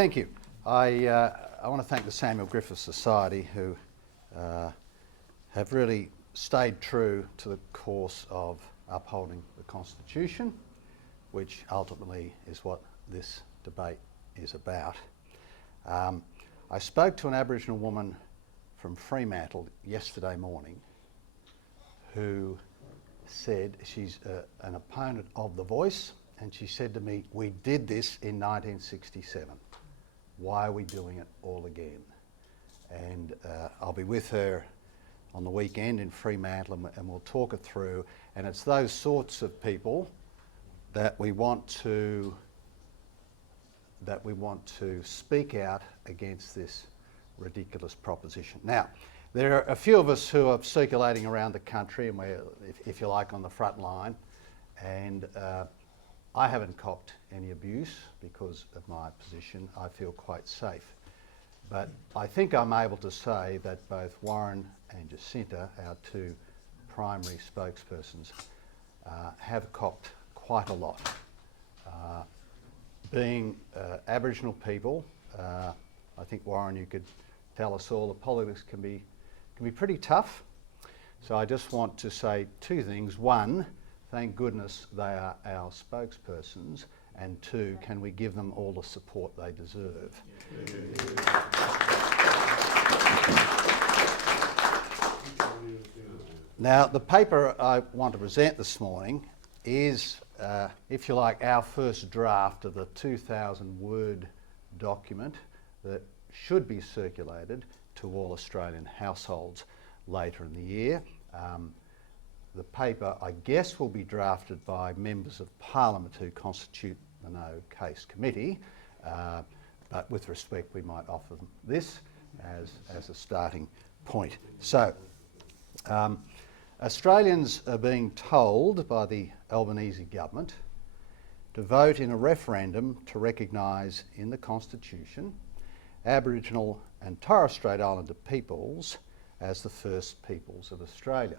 Thank you. I want to thank the Samuel Griffith Society, who have really stayed true to the course of upholding the Constitution, which ultimately is what this debate is about. I spoke to an Aboriginal woman from Fremantle yesterday morning who said she's an opponent of the voice, and she said to me, "We did this in 1967. Why are we doing it all again?" And I'll be with her on the weekend in Fremantle, and we'll talk it through. And it's those sorts of people that we want to speak out against this ridiculous proposition. Now, there are a few of us who are circulating around the country, and we're, if you like, on the front line. And I haven't copped any abuse because of my position. I feel quite safe. But I think I'm able to say that both Warren and Jacinta, our two primary spokespersons, have copped quite a lot. Being Aboriginal people, I think, Warren, you could tell us all that politics can be pretty tough. So I just want to say two things. One, thank goodness they are our spokespersons. And two, can we give them all the support they deserve? Now, the paper I want to present this morning is, if you like, our first draft of the 2,000-word document that should be circulated to all Australian households later in the year. The paper, I guess, will be drafted by members of Parliament who constitute the No Case Committee, but with respect we might offer them this as a starting point. So, Australians are being told by the Albanese government to vote in a referendum to recognise in the Constitution Aboriginal and Torres Strait Islander peoples as the first peoples of Australia.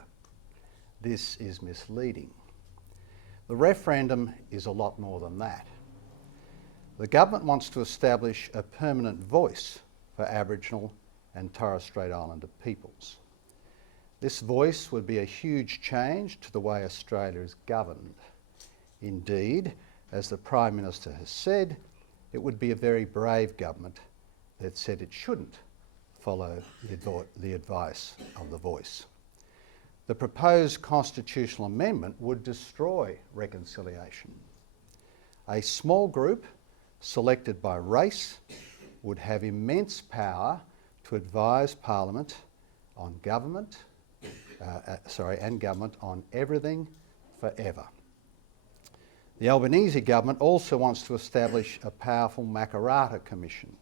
This is misleading. The referendum is a lot more than that. The government wants to establish a permanent voice for Aboriginal and Torres Strait Islander peoples. This voice would be a huge change to the way Australia is governed. Indeed, as the Prime Minister has said, it would be a very brave government that said it shouldn't follow the advice of the voice. The proposed constitutional amendment would destroy reconciliation. A small group selected by race would have immense power to advise Parliament on government, and government on everything forever. The Albanese government also wants to establish a powerful Makarrata Commission.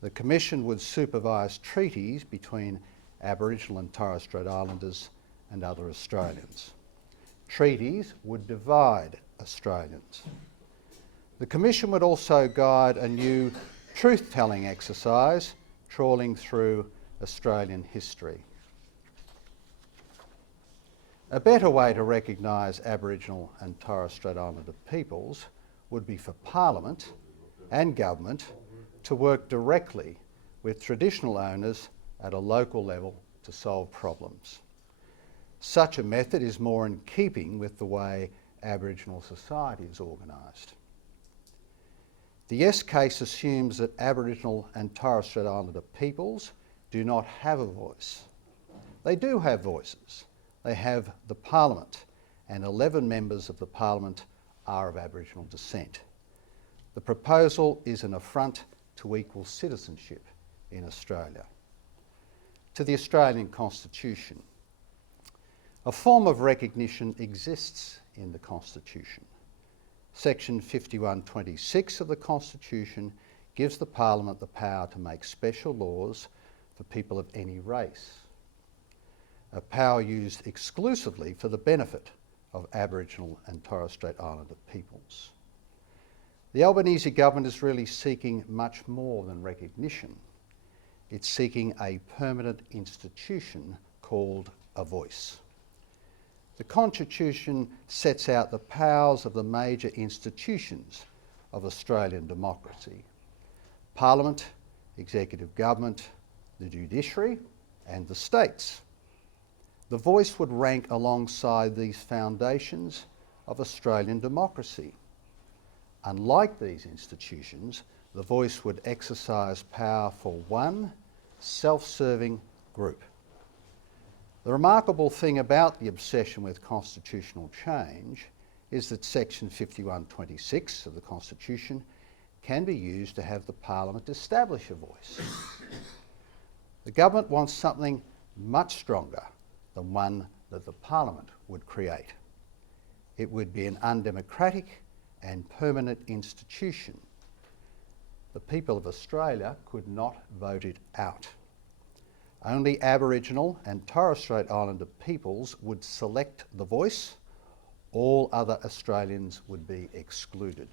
The Commission would supervise treaties between Aboriginal and Torres Strait Islanders and other Australians. Treaties would divide Australians. The Commission would also guide a new truth-telling exercise trawling through Australian history. A better way to recognise Aboriginal and Torres Strait Islander peoples would be for Parliament and Government to work directly with traditional owners at a local level to solve problems. Such a method is more in keeping with the way Aboriginal society is organised. The Yes case assumes that Aboriginal and Torres Strait Islander peoples do not have a voice. They do have voices. They have the Parliament, and 11 members of the Parliament are of Aboriginal descent. The proposal is an affront to equal citizenship in Australia. To the Australian Constitution. A form of recognition exists in the Constitution. Section 51(26) of the Constitution gives the Parliament the power to make special laws for people of any race, a power used exclusively for the benefit of Aboriginal and Torres Strait Islander peoples. The Albanese government is really seeking much more than recognition. It's seeking a permanent institution called a voice. The Constitution sets out the powers of the major institutions of Australian democracy, Parliament, executive government, the judiciary and the states. The voice would rank alongside these foundations of Australian democracy. Unlike these institutions, the voice would exercise power for one self-serving group. The remarkable thing about the obsession with constitutional change is that Section 51(26) of the Constitution can be used to have the Parliament establish a voice. The government wants something much stronger than one that the Parliament would create. It would be an undemocratic and permanent institution. The people of Australia could not vote it out. Only Aboriginal and Torres Strait Islander peoples would select the voice. All other Australians would be excluded.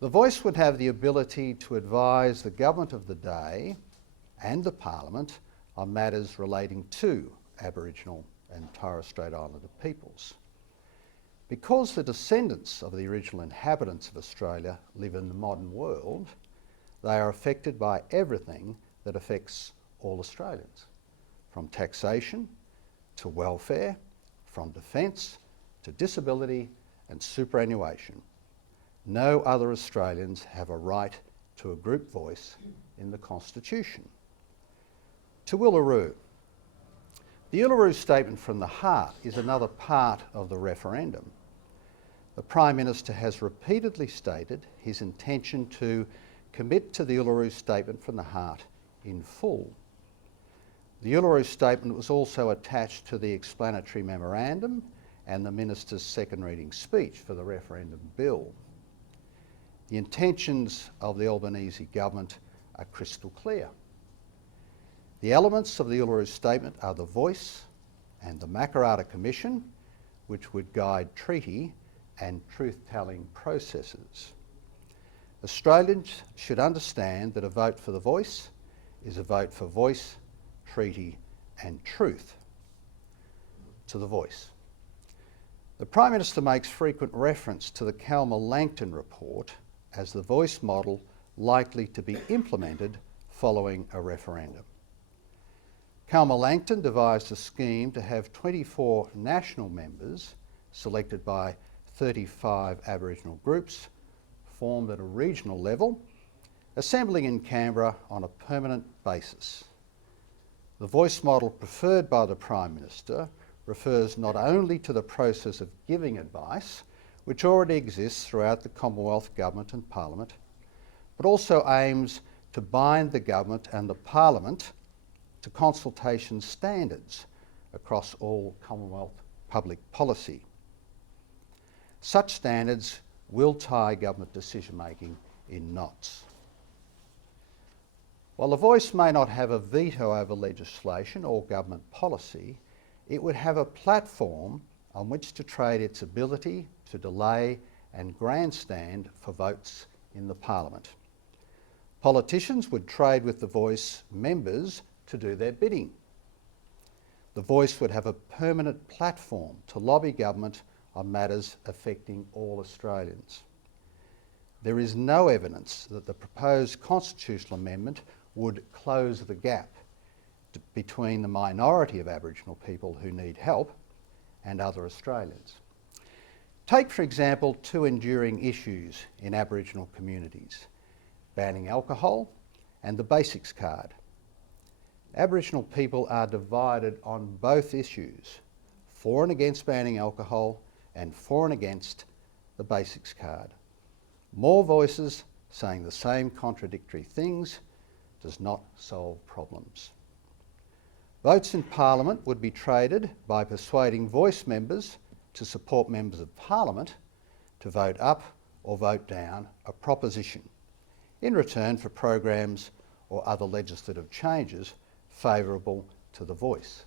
The voice would have the ability to advise the government of the day and the Parliament on matters relating to Aboriginal and Torres Strait Islander peoples. Because the descendants of the original inhabitants of Australia live in the modern world, they are affected by everything that affects all Australians, from taxation to welfare, from defence to disability and superannuation. No other Australians have a right to a group voice in the Constitution. To Uluru. The Uluru Statement from the Heart is another part of the referendum. The Prime Minister has repeatedly stated his intention to commit to the Uluru Statement from the Heart in full. The Uluru Statement was also attached to the explanatory memorandum and the Minister's second reading speech for the referendum bill. The intentions of the Albanese government are crystal clear. The elements of the Uluru Statement are the voice and the Makarrata Commission, which would guide treaty and truth-telling processes. Australians should understand that a vote for the voice is a vote for voice, treaty and truth. To the voice. The Prime Minister makes frequent reference to the Calma-Langton report as the voice model likely to be implemented following a referendum. Calma-Langton devised a scheme to have 24 national members selected by 35 Aboriginal groups formed at a regional level, assembling in Canberra on a permanent basis. The voice model preferred by the Prime Minister refers not only to the process of giving advice, which already exists throughout the Commonwealth Government and Parliament, but also aims to bind the Government and the Parliament to consultation standards across all Commonwealth public policy. Such standards will tie government decision-making in knots. While the voice may not have a veto over legislation or government policy, it would have a platform on which to trade its ability to delay and grandstand for votes in the Parliament. Politicians would trade with the voice members to do their bidding. The voice would have a permanent platform to lobby government on matters affecting all Australians. There is no evidence that the proposed constitutional amendment would close the gap between the minority of Aboriginal people who need help and other Australians. Take, for example, two enduring issues in Aboriginal communities: banning alcohol and the Basics Card. Aboriginal people are divided on both issues, for and against banning alcohol and for and against the Basics Card. More voices saying the same contradictory things does not solve problems. Votes in Parliament would be traded by persuading voice members to support members of Parliament to vote up or vote down a proposition in return for programs or other legislative changes favourable to the voice.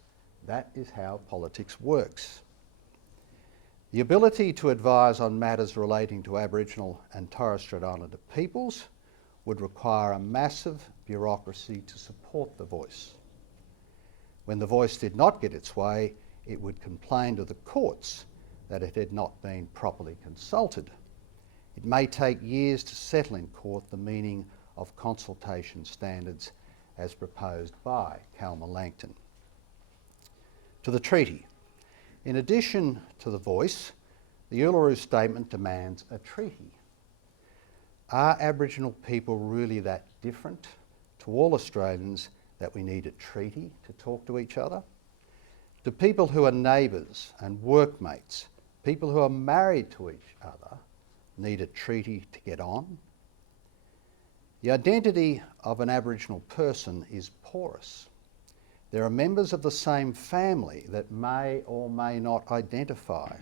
That is how politics works. The ability to advise on matters relating to Aboriginal and Torres Strait Islander peoples would require a massive bureaucracy to support the voice. When the voice did not get its way, it would complain to the courts that it had not been properly consulted. It may take years to settle in court the meaning of consultation standards as proposed by Calma Langton. To the treaty. In addition to the voice, the Uluru Statement demands a treaty. Are Aboriginal people really that different to all Australians that we need a treaty to talk to each other? Do people who are neighbours and workmates, people who are married to each other, need a treaty to get on? The identity of an Aboriginal person is porous. There are members of the same family that may or may not identify.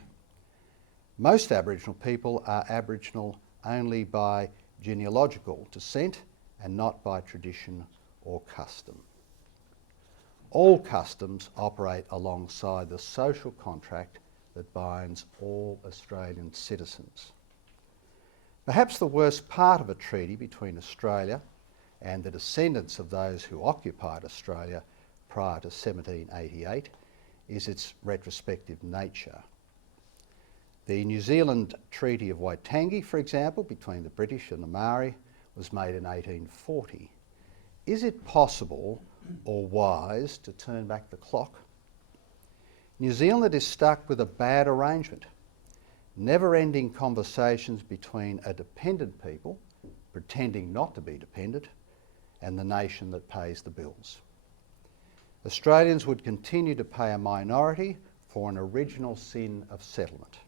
Most Aboriginal people are Aboriginal only by genealogical descent and not by tradition or custom. All customs operate alongside the social contract that binds all Australian citizens. Perhaps the worst part of a treaty between Australia and the descendants of those who occupied Australia prior to 1788 is its retrospective nature. The New Zealand Treaty of Waitangi, for example, between the British and the Maori, was made in 1840. Is it possible or wise to turn back the clock? New Zealand is stuck with a bad arrangement. Never-ending conversations between a dependent people, pretending not to be dependent, and the nation that pays the bills. Australians would continue to pay a minority for an original sin of settlement.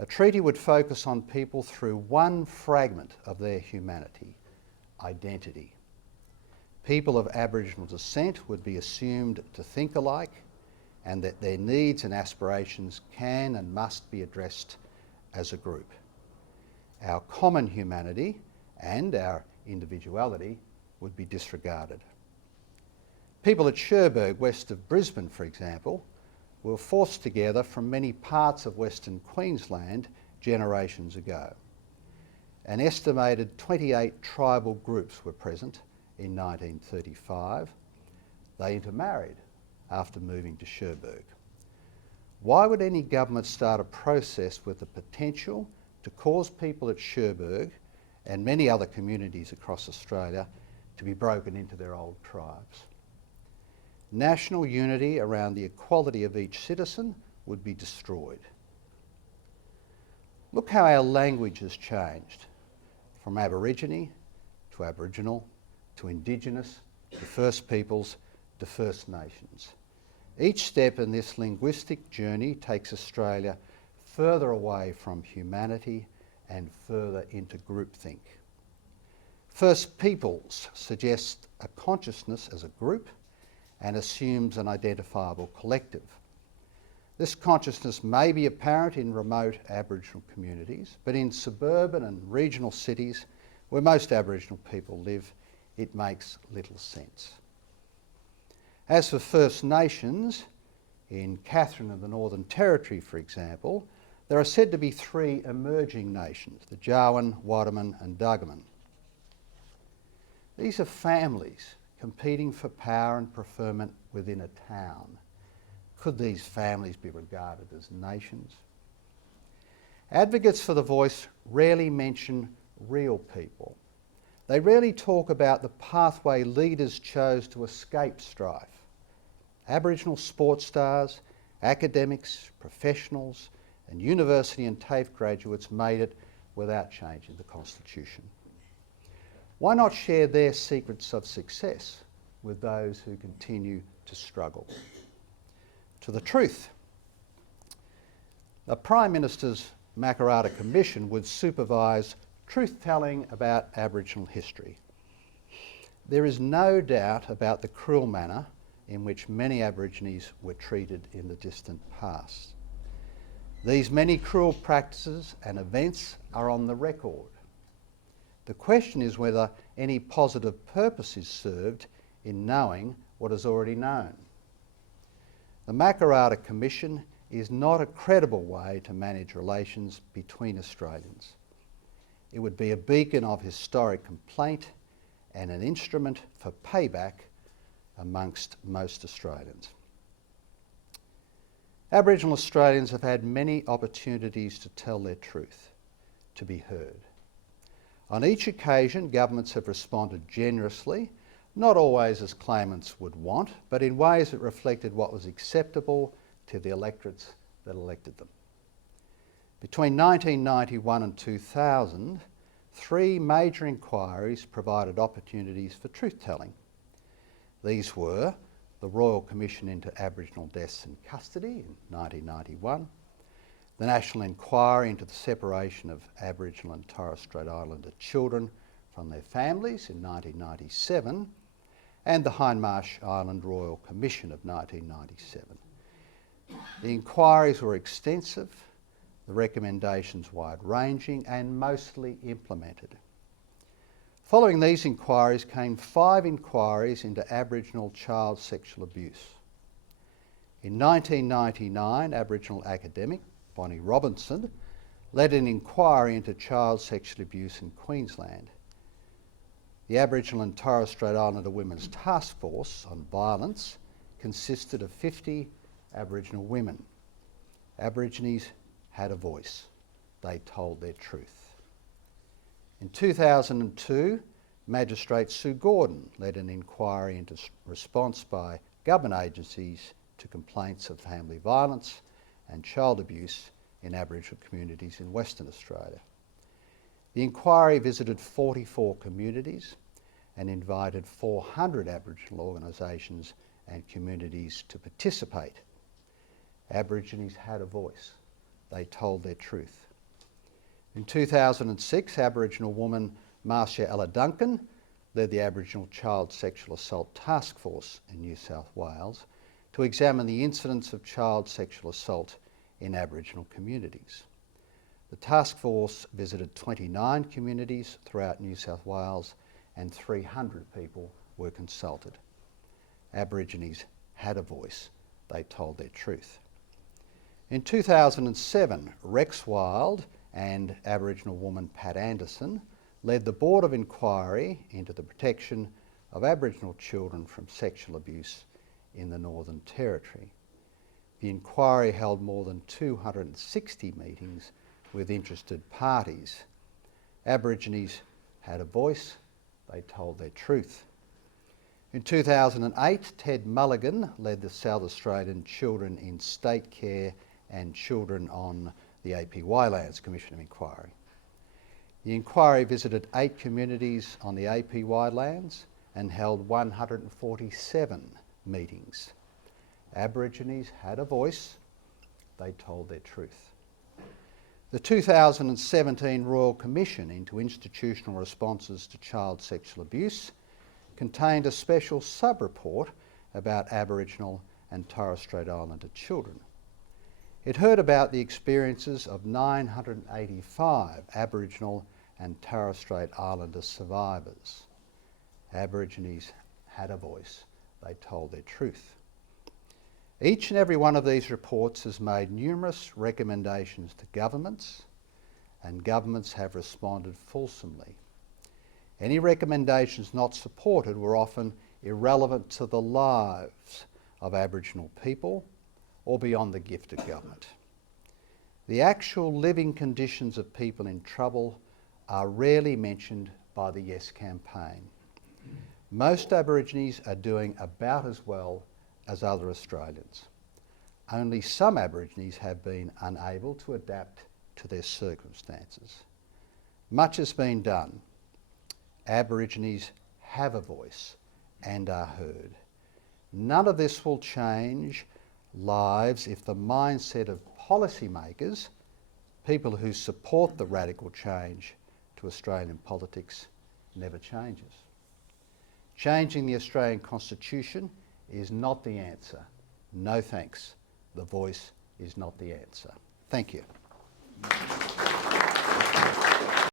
A treaty would focus on people through one fragment of their humanity, identity. People of Aboriginal descent would be assumed to think alike, and that their needs and aspirations can and must be addressed as a group. Our common humanity and our individuality would be disregarded. People at Cherbourg, west of Brisbane, for example, were forced together from many parts of Western Queensland generations ago. An estimated 28 tribal groups were present in 1935. They intermarried after moving to Cherbourg. Why would any government start a process with the potential to cause people at Cherbourg and many other communities across Australia to be broken into their old tribes? National unity around the equality of each citizen would be destroyed. Look how our language has changed, from Aborigine to Aboriginal to Indigenous to First Peoples to First Nations. Each step in this linguistic journey takes Australia further away from humanity and further into groupthink. First Peoples suggests a consciousness as a group and assumes an identifiable collective. This consciousness may be apparent in remote Aboriginal communities, but in suburban and regional cities where most Aboriginal people live, it makes little sense. As for First Nations, in Katherine and the Northern Territory, for example, there are said to be three emerging nations, the Jawoyn, Wadawurrung and Daggerman. These are families competing for power and preferment within a town. Could these families be regarded as nations? Advocates for the voice rarely mention real people. They rarely talk about the pathway leaders chose to escape strife. Aboriginal sports stars, academics, professionals, and university and TAFE graduates made it without changing the Constitution. Why not share their secrets of success with those who continue to struggle? To the truth. The Prime Minister's Makarrata Commission would supervise truth-telling about Aboriginal history. There is no doubt about the cruel manner in which many Aborigines were treated in the distant past. These many cruel practices and events are on the record. The question is whether any positive purpose is served in knowing what is already known. The Makarrata Commission is not a credible way to manage relations between Australians. It would be a beacon of historic complaint and an instrument for payback amongst most Australians. Aboriginal Australians have had many opportunities to tell their truth. to be heard. On each occasion, governments have responded generously, not always as claimants would want, but in ways that reflected what was acceptable to the electorates that elected them. Between 1991 and 2000, 3 major inquiries provided opportunities for truth-telling. These were the Royal Commission into Aboriginal Deaths in Custody in 1991, the National Inquiry into the Separation of Aboriginal and Torres Strait Islander children from their families in 1997, and the Hindmarsh Island Royal Commission of 1997. The inquiries were extensive, the recommendations wide-ranging and mostly implemented. Following these inquiries came 5 inquiries into Aboriginal child sexual abuse. In 1999, Aboriginal academic Bonnie Robinson led an inquiry into child sexual abuse in Queensland. The Aboriginal and Torres Strait Islander Women's Task Force on Violence consisted of 50 Aboriginal women. Aborigines had a voice. They told their truth. In 2002, Magistrate Sue Gordon led an inquiry into response by government agencies to complaints of family violence and child abuse in Aboriginal communities in Western Australia. The inquiry visited 44 communities and invited 400 Aboriginal organisations and communities to participate. Aborigines had a voice. They told their truth. In 2006, Aboriginal woman Marcia Ella Duncan led the Aboriginal Child Sexual Assault Task Force in New South Wales to examine the incidence of child sexual assault in Aboriginal communities. The task force visited 29 communities throughout New South Wales and 300 people were consulted. Aborigines had a voice. They told their truth. In 2007, Rex Wild and Aboriginal woman Pat Anderson led the Board of Inquiry into the protection of Aboriginal children from sexual abuse in the Northern Territory. The inquiry held more than 260 meetings with interested parties. Aborigines had a voice. They told their truth. In 2008, Ted Mulligan led the South Australian Children in State Care and Children on the APY Lands Commission of Inquiry. The inquiry visited 8 communities on the APY lands and held 147 meetings. Aborigines had a voice. They told their truth. The 2017 Royal Commission into Institutional Responses to Child Sexual Abuse contained a special sub-report about Aboriginal and Torres Strait Islander children. It heard about the experiences of 985 Aboriginal and Torres Strait Islander survivors. Aborigines had a voice. They told their truth. Each and every one of these reports has made numerous recommendations to governments, and governments have responded fulsomely. Any recommendations not supported were often irrelevant to the lives of Aboriginal people or beyond the gift of government. The actual living conditions of people in trouble are rarely mentioned by the Yes campaign. Most Aborigines are doing about as well as other Australians. Only some Aborigines have been unable to adapt to their circumstances. Much has been done. Aborigines have a voice and are heard. None of this will change lives if the mindset of policymakers, people who support the radical change to Australian politics, never changes. Changing the Australian Constitution is not the answer. No thanks. The voice is not the answer. Thank you.